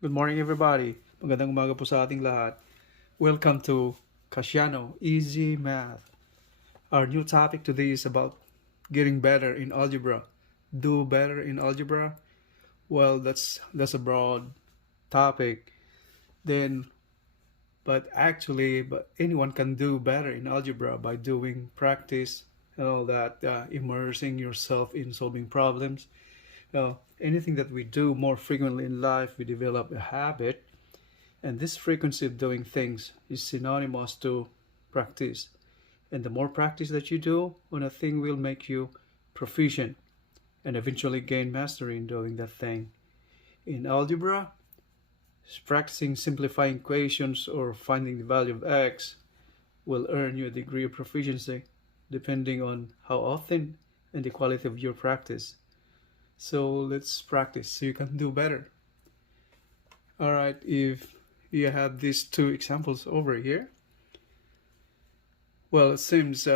Good morning everybody. Magandang umaga po sa ating lahat. Welcome to Kasyanno, EZMath. Our new topic today is about getting better in algebra. Do better in algebra? Well, that's a broad topic. But anyone can do better in algebra by doing practice and all that, immersing yourself in solving problems. Anything that we do more frequently in life, we develop a habit, and this frequency of doing things is synonymous to practice. And the more practice that you do on a thing will make you proficient and eventually gain mastery in doing that thing. In algebra, practicing simplifying equations or finding the value of x will earn you a degree of proficiency depending on how often and the quality of your practice. So let's practice so you can do better. Alright, if you have these two examples over here, well, it seems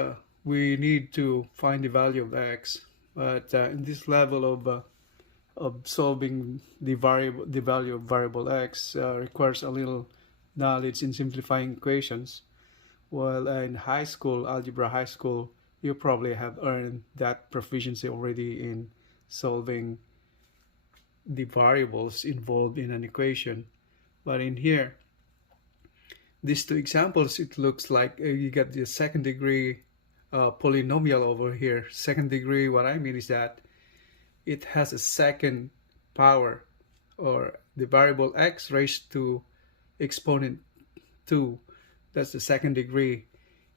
we need to find the value of x, but in this level of solving the value of variable x requires a little knowledge in simplifying equations. While in high school, algebra high school, you probably have earned that proficiency already in solving the variables involved in an equation. But in here, these two examples, it looks like you get the second degree polynomial over here. Second degree, what I mean is that it has a second power, or the variable x raised to exponent 2. That's the second degree.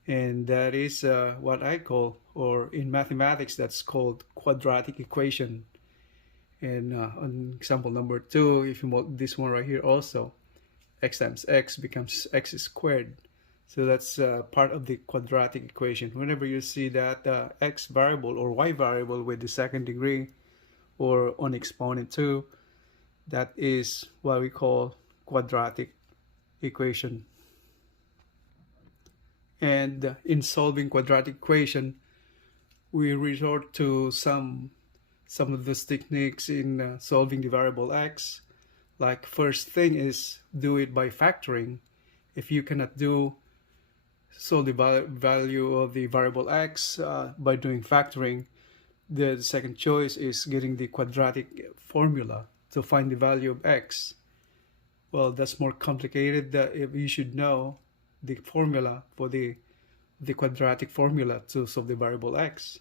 And that is what I call, or in mathematics, that's called quadratic equation. And on example number 2, if you multiply this one right here also, x times x becomes x squared. So that's part of the quadratic equation. Whenever you see that x variable or y variable with the second degree or on exponent 2, that is what we call quadratic equation. And in solving quadratic equation, we resort to some of these techniques in solving the variable x. Like, first thing is do it by factoring. If you cannot solve the value of the variable x by doing factoring, the second choice is getting the quadratic formula to find the value of x. Well, that's more complicated. If you should know the formula for the quadratic formula to solve the variable x.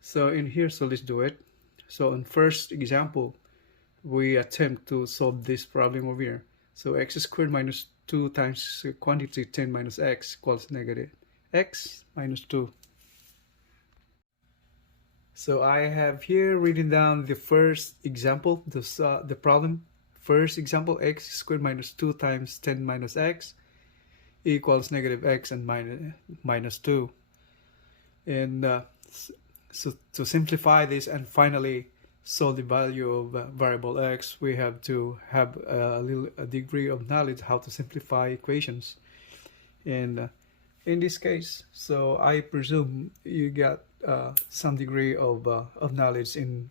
So in here, so let's do it. So in first example, we attempt to solve this problem over here. So x squared minus 2 times quantity 10 minus x equals negative x minus 2. So I have here written down the first example, the problem. First example, x squared minus 2 times 10 minus x equals negative x and minus 2. And so to simplify this and finally solve the value of variable x, we have to have a degree of knowledge how to simplify equations. And in this case, so I presume you got some degree of knowledge in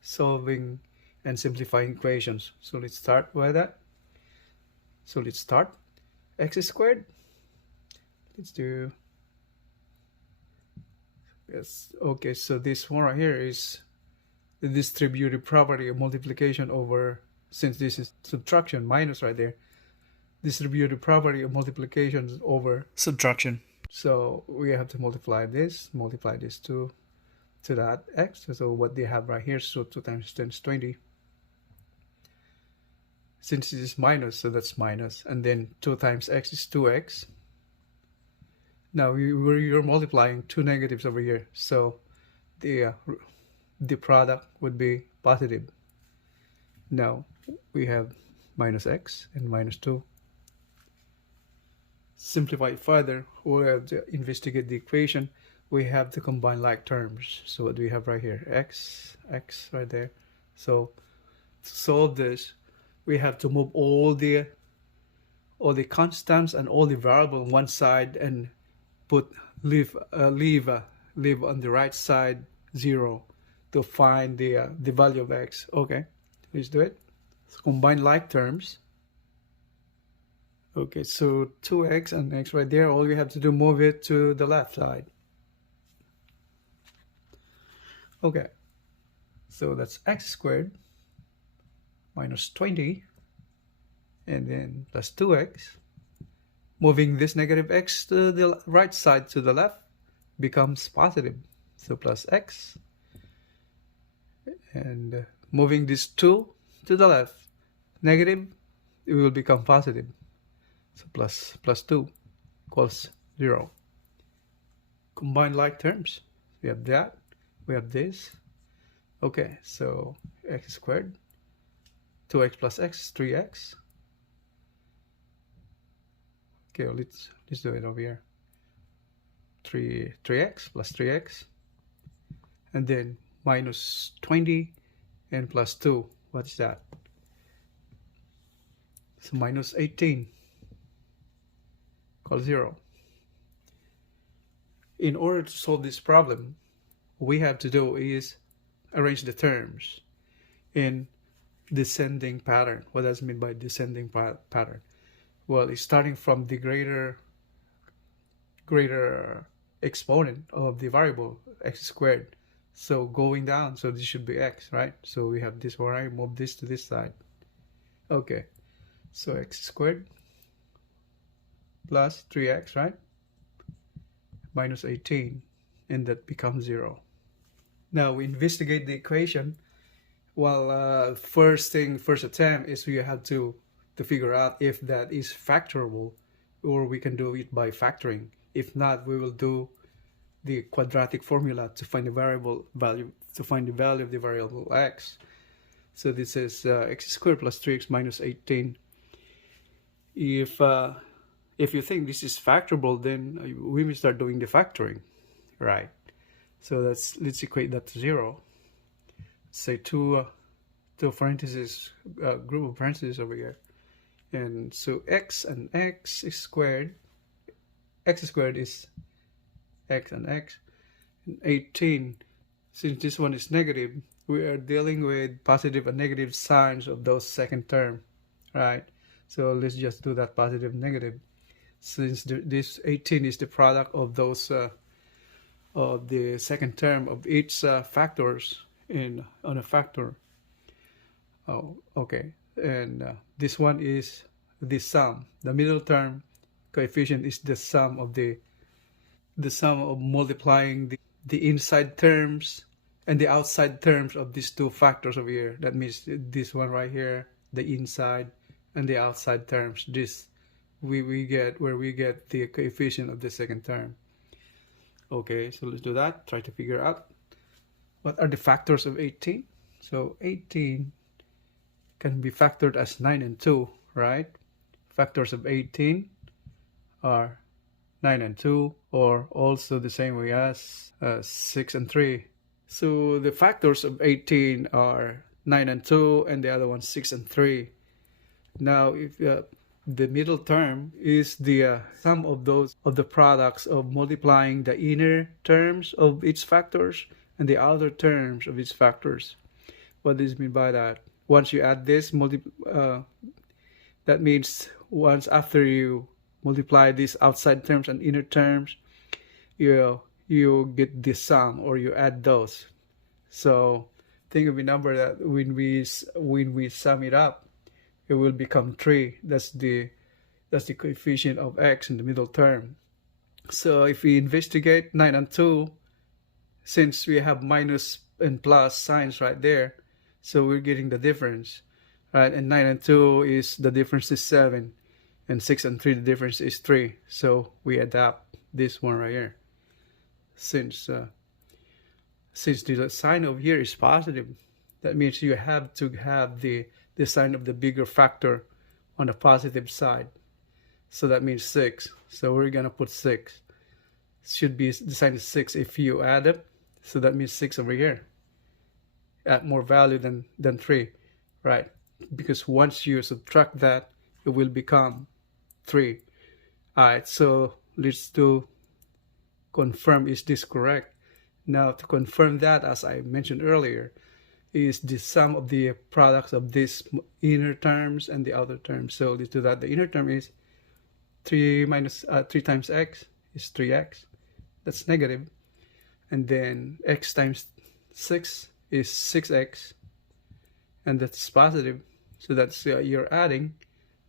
solving and simplifying equations. So let's start with that. So let's start. X squared. Let's do. Yes. Okay. So this one right here is the distributive property of multiplication over, since this is subtraction, minus right there. Distributive property of multiplication over subtraction. So we have to multiply this to that x. So what they have right here, so 2 times 10 is 20. Since it is minus, so that's minus. And then 2 times x is 2x. Now you're multiplying two negatives over here. So the product would be positive. Now we have minus x and minus 2. Simplify it further, we have to investigate the equation. We have to combine like terms. So what do we have right here? X right there. So to solve this, we have to move all the constants and all the variable on one side and leave on the right side 0 to find the value of x. Okay, let's do it. So combine like terms. Okay, so 2x and x right there, all you have to do, move it to the left side. Okay, so that's x squared minus 20, and then plus 2x. Moving this negative x to the right side to the left becomes positive. So plus x. And moving this 2 to the left, negative, it will become positive. So plus 2 equals 0. Combine like terms. We have that. We have this. Okay, so x squared, 2x plus x, 3x. Okay, well, let's do it over here. 3x plus 3x. And then minus 20 and plus 2. What's that? So minus 18 equals 0. In order to solve this problem, what we have to do is arrange the terms in descending pattern. What does it mean by descending pattern? Well, it's starting from the greater exponent of the variable x squared. So going down, so this should be x, right? So we have this one, right? Move this to this side. Okay, so x squared plus 3x, right? Minus 18, and that becomes 0. Now we investigate the equation. Well, first attempt is we have to figure out if that is factorable, or we can do it by factoring. If not, we will do the quadratic formula to find the variable value, to find the value of the variable x. So this is x squared plus 3x minus 18. If you think this is factorable, then we will start doing the factoring, right? So let's equate that to 0. Say two parentheses, group of parentheses over here. And so x and x is squared. X squared is x and x. And 18, since this one is negative, we are dealing with positive and negative signs of those second term, right? So let's just do that positive and negative. Since this 18 is the product of those of the second term of each factors on a factor. Oh, okay. And this one is the sum. The middle term coefficient is the sum of multiplying the inside terms and the outside terms of these two factors over here. That means this one right here, the inside and the outside terms. This we get where we get the coefficient of the second term. Okay, so let's do that. Try to figure out what are the factors of 18. So 18 can be factored as 9 and 2, right? Factors of 18 are 9 and 2, or also the same way as 6 and 3. So the factors of 18 are 9 and 2, and the other one 6 and 3. Now, if the middle term is the sum of the products of multiplying the inner terms of its factors and the outer terms of its factors. What does it mean by that? Once you add this, that means once after you multiply these outside terms and inner terms, you get the sum, or you add those. So think of a number that when we sum it up, it will become 3. That's the coefficient of x in the middle term. So if we investigate 9 and 2, since we have minus and plus signs right there, so we're getting the difference, right? And 9 and 2 is the difference is 7, and 6 and 3 the difference is 3. So we adapt this one right here. Since the sign over here is positive, that means you have to have the sign of the bigger factor on the positive side. So that means 6. So we're gonna put 6. Should be the sign is 6 if you add it. So that means 6 over here. Add more value than 3, right? Because once you subtract that, it will become 3. Alright, so let's do confirm is this correct. Now to confirm that, as I mentioned earlier, is the sum of the products of these inner terms and the outer terms. So let's do that. The inner term is 3 times x is 3x. That's negative. And then x times 6 is 6x. And that's positive. So that's you're adding.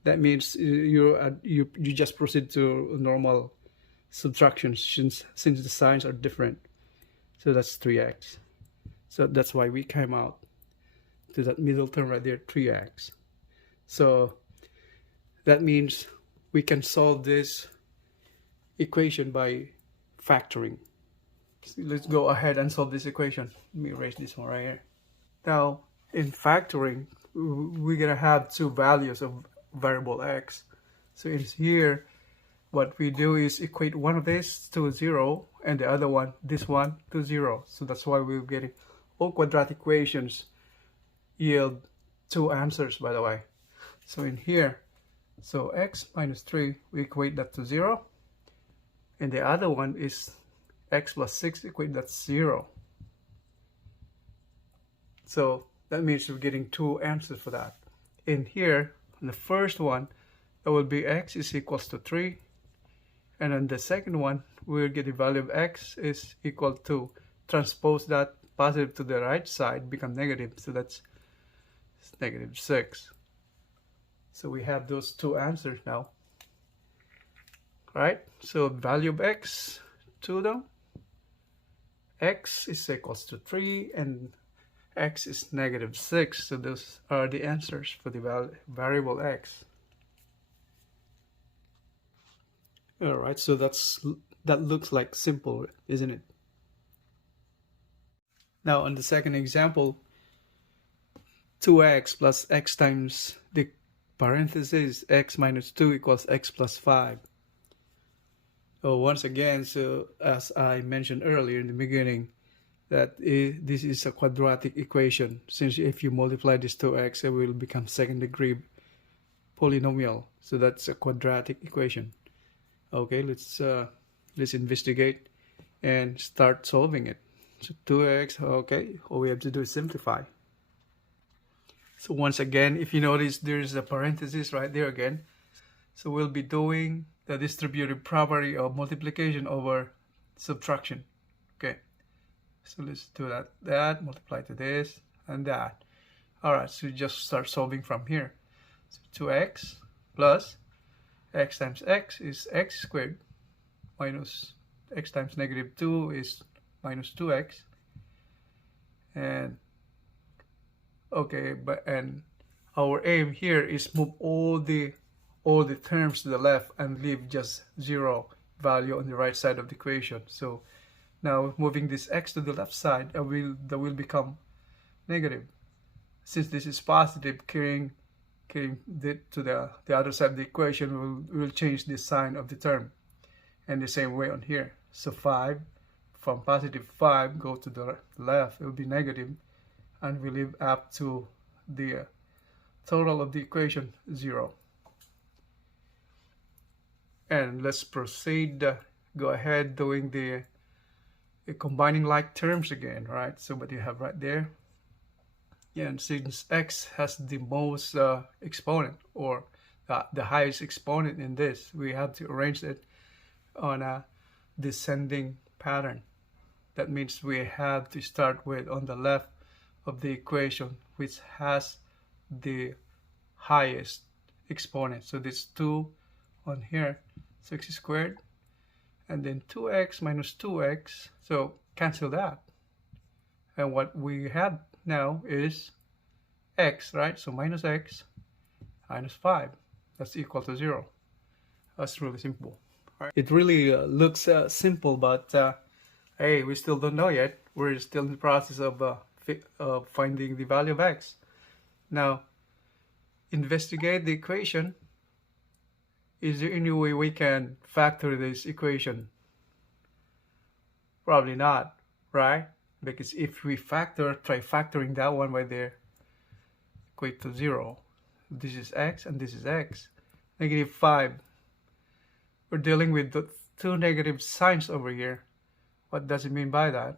That means you just proceed to normal subtraction since the signs are different. So that's 3x. So that's why we came out to that middle term right there, 3x. So that means we can solve this equation by factoring. So let's go ahead and solve this equation. Let me erase this one right here. Now, in factoring, we're gonna have two values of variable x. So in here, what we do is equate one of these to 0 and the other one, this one, to 0. So that's why we're getting all quadratic equations yield two answers, by the way. So in here, so x minus 3, we equate that to 0. And the other one is x plus 6, equate that to 0. So that means we're getting two answers for that. In here, in the first one, that will be x is equals to 3. And then the second one, we'll get the value of x is equal to, transpose that positive to the right side, become negative. So that's negative 6. So we have those two answers now. Right? So value of x, two of them. X is equals to 3 and x is negative 6. So those are the answers for the variable x. All right, so that looks like simple, isn't it? Now on the second example, 2x plus x times the parenthesis x minus 2 equals x plus 5. So once again, so as I mentioned earlier in the beginning, that this is a quadratic equation. Since if you multiply this 2x, it will become second degree polynomial. So that's a quadratic equation. Okay, let's investigate and start solving it. So 2x, okay, all we have to do is simplify. So once again, if you notice, there's a parenthesis right there again. So we'll be doing the distributive property of multiplication over subtraction. Okay, so let's do that multiply to this and that. All right, so just start solving from here. So 2x plus x times x is x squared minus x times negative 2 is minus 2x. And okay, and our aim here is move all the terms to the left and leave just 0 value on the right side of the equation. So now moving this x to the left side, that will become negative. Since this is positive, carrying it to the other side of the equation will change the sign of the term. And the same way on here. So 5, from positive 5 go to the left, it will be negative, and we leave up to the total of the equation 0. And let's proceed, go ahead doing the combining like terms again, right? So what you have right there. Yeah, and since x has the most exponent, or the highest exponent in this, we have to arrange it on a descending pattern. That means we have to start with on the left of the equation, which has the highest exponent. So this 2 on here, 6 squared, and then 2x minus 2x, so cancel that. And what we have now is x, right? So minus x minus 5, that's equal to 0. That's really simple. Right. It really looks simple, but hey, we still don't know yet. We're still in the process of finding the value of x. Now, investigate the equation. Is there any way we can factor this equation? Probably not, right? Because if we try factoring that one right there, equate to 0. This is x and this is x. Negative 5. We're dealing with the two negative signs over here. What does it mean by that?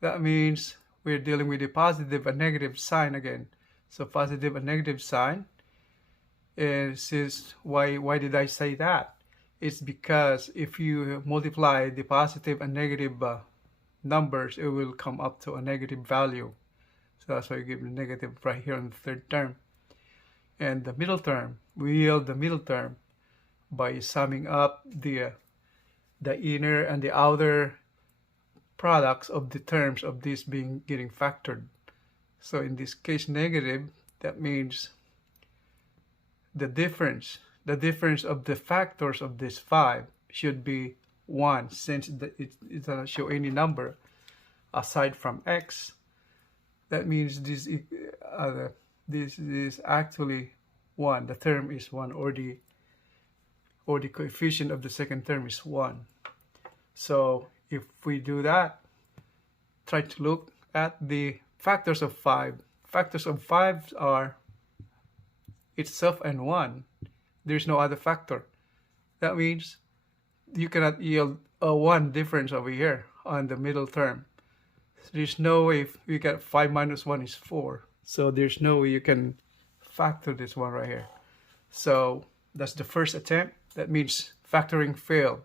That means we're dealing with a positive and negative sign again. So positive and negative sign. And since why did I say that? It's because if you multiply the positive and negative numbers, it will come up to a negative value. So that's why you give the negative right here in the third term. And the middle term, we yield the middle term by summing up the inner and the outer products of the terms of this getting factored. So in this case negative, that means the difference of the factors of this 5 should be 1, since it doesn't show any number aside from x. That means this is actually 1. The term is 1, or the coefficient of the second term is 1. So if we do that, try to look at the factors of 5. Factors of 5 are itself and 1. There's no other factor. That means you cannot yield a 1 difference over here on the middle term. There's no way we get 5 minus 1 is 4. So there's no way you can factor this one right here. So that's the first attempt. That means factoring failed.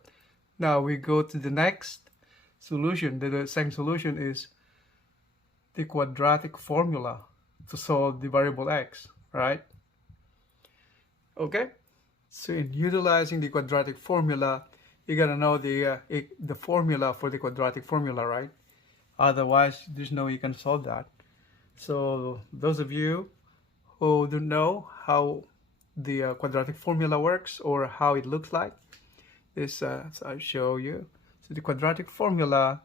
Now we go to the next solution. The second solution is the quadratic formula to solve the variable x, right? Okay, so in utilizing the quadratic formula, you gotta know the formula for the quadratic formula, right? Otherwise, there's no way you can solve that. So those of you who don't know how the quadratic formula works or how it looks like, this I'll show you. So the quadratic formula,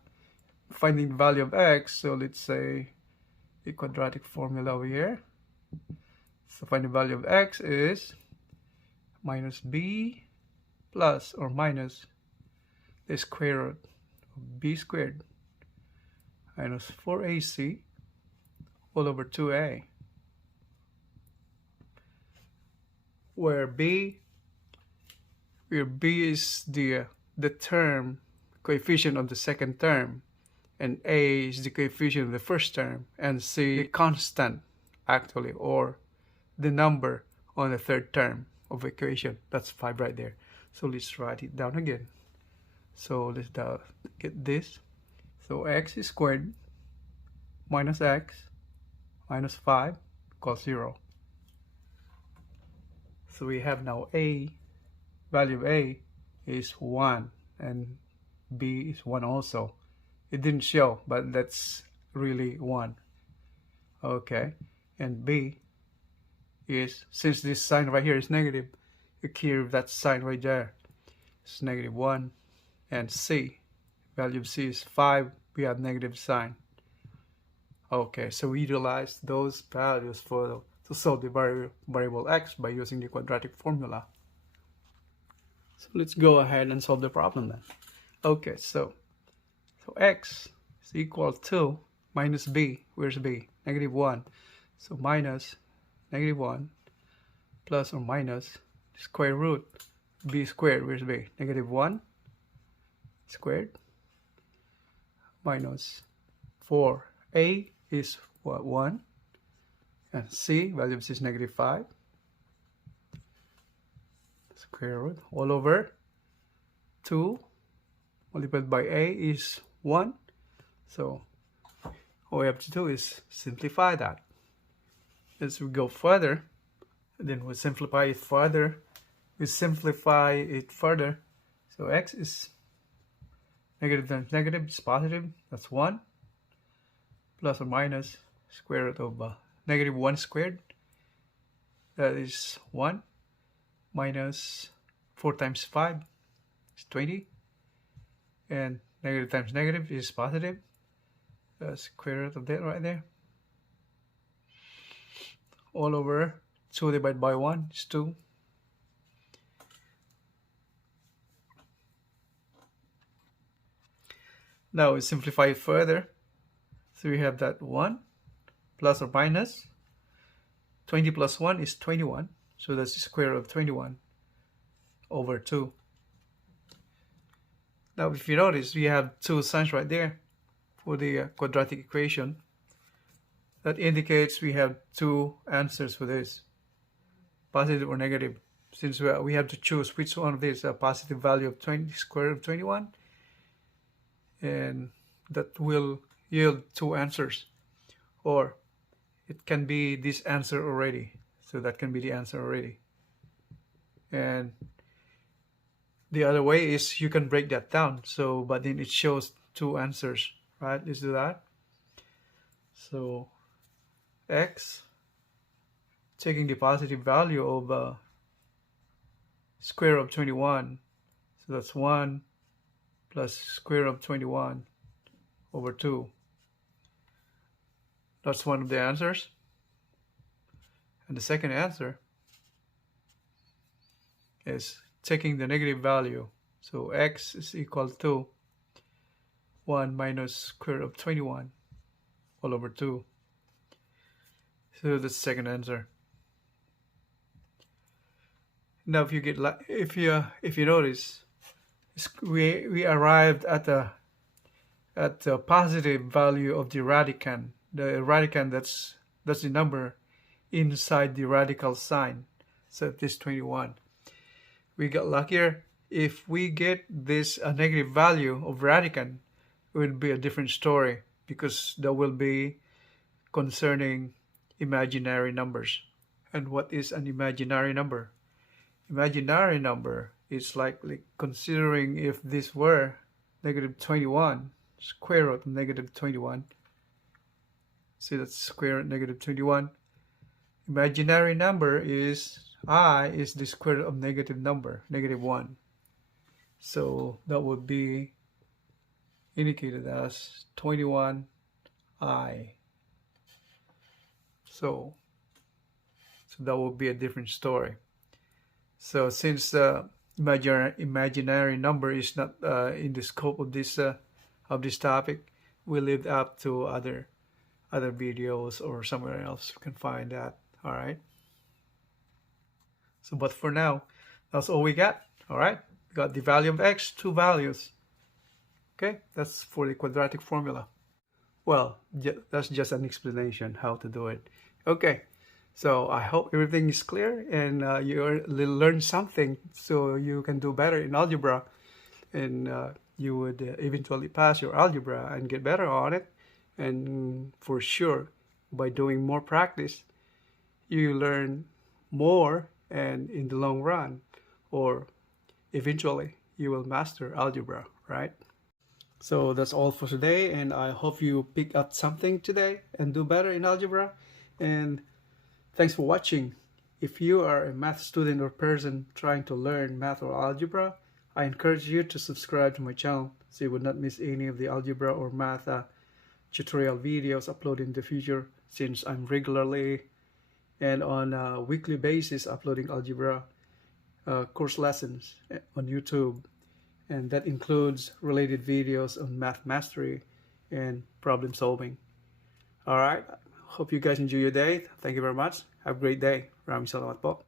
finding the value of x. So let's say the quadratic formula over here. So find the value of x is minus b plus or minus the square root of b squared minus 4ac all over 2a, where b is the term coefficient of the second term, and a is the coefficient of the first term, and c the constant actually, or the number on the third term of equation. That's 5 right there. So let's write it down again. So let's get this. So x squared minus x minus 5 equals 0. So we have now value of a is 1 and b is 1 also. It didn't show, but that's really 1. Okay, and b is, since this sign right here is negative, you curve that sign right there. It's negative 1. And c, value of c is 5. We have negative sign. Okay, so we utilize those values to solve the variable x by using the quadratic formula. So let's go ahead and solve the problem then. Okay, so x is equal to minus b. Where's b? Negative 1. So minus negative 1 plus or minus square root b squared. Where's b? Negative 1 squared minus 4a is what, 1, and c, value of c is negative 5, square root all over 2 multiplied by a is 1. So all we have to do is simplify that. As we go further, then we'll simplify it further. So x is negative times negative is positive. That's 1. Plus or minus square root of negative 1 squared. That is 1. Minus 4 times 5 is 20. And negative times negative is positive. That's square root of that right there. All over 2 divided by 1 is 2. Now we simplify it further. So we have that 1 plus or minus 20 plus 1 is 21. So that's the square root of 21 over 2. Now if you notice, we have two signs right there for the quadratic equation. that indicates we have two answers for this, positive or negative. Since we have to choose which one of these, a positive value of 20 square root of 21, and that will yield two answers. Or it can be this answer already, so that can be the answer already. And the other way is you can break that down, so but then it shows two answers, right? Let's do that. So x, taking the positive value of square root of 21, so that's 1 plus square root of 21 over 2. That's one of the answers. And the second answer is taking the negative value. So x is equal to 1 minus square root of 21 all over 2. So that's the second answer. Now, if you notice, we arrived at a positive value of the radicand. The radicand, that's the number inside the radical sign. So this 21. We got luckier. If we get this a negative value of radicand, it would be a different story, because that will be concerning imaginary numbers. And what is an imaginary number? Imaginary number is like considering if this were negative 21, square root of negative 21. See, that's square root of negative 21. Imaginary number is I is the square root of negative number, negative 1. So that would be indicated as 21i. So that would be a different story. So since the imaginary number is not in the scope of this topic, we leave up to other videos or somewhere else you can find that. All right. So, but for now, that's all we got. All right. We got the value of x, two values. Okay, that's for the quadratic formula. Well, that's just an explanation how to do it. Okay. So I hope everything is clear and you learn something so you can do better in algebra, and you would eventually pass your algebra and get better on it. And for sure, by doing more practice, you learn more, and in the long run, or eventually, you will master algebra, right? So that's all for today, and I hope you pick up something today and do better in algebra. And thanks for watching. If you are a math student or person trying to learn math or algebra, I encourage you to subscribe to my channel so you would not miss any of the algebra or math tutorial videos uploaded in the future, since I'm regularly and on a weekly basis uploading algebra course lessons on YouTube. And that includes related videos on math mastery and problem solving. All right. Hope you guys enjoy your day. Thank you very much. Have a great day. Maraming salamat po.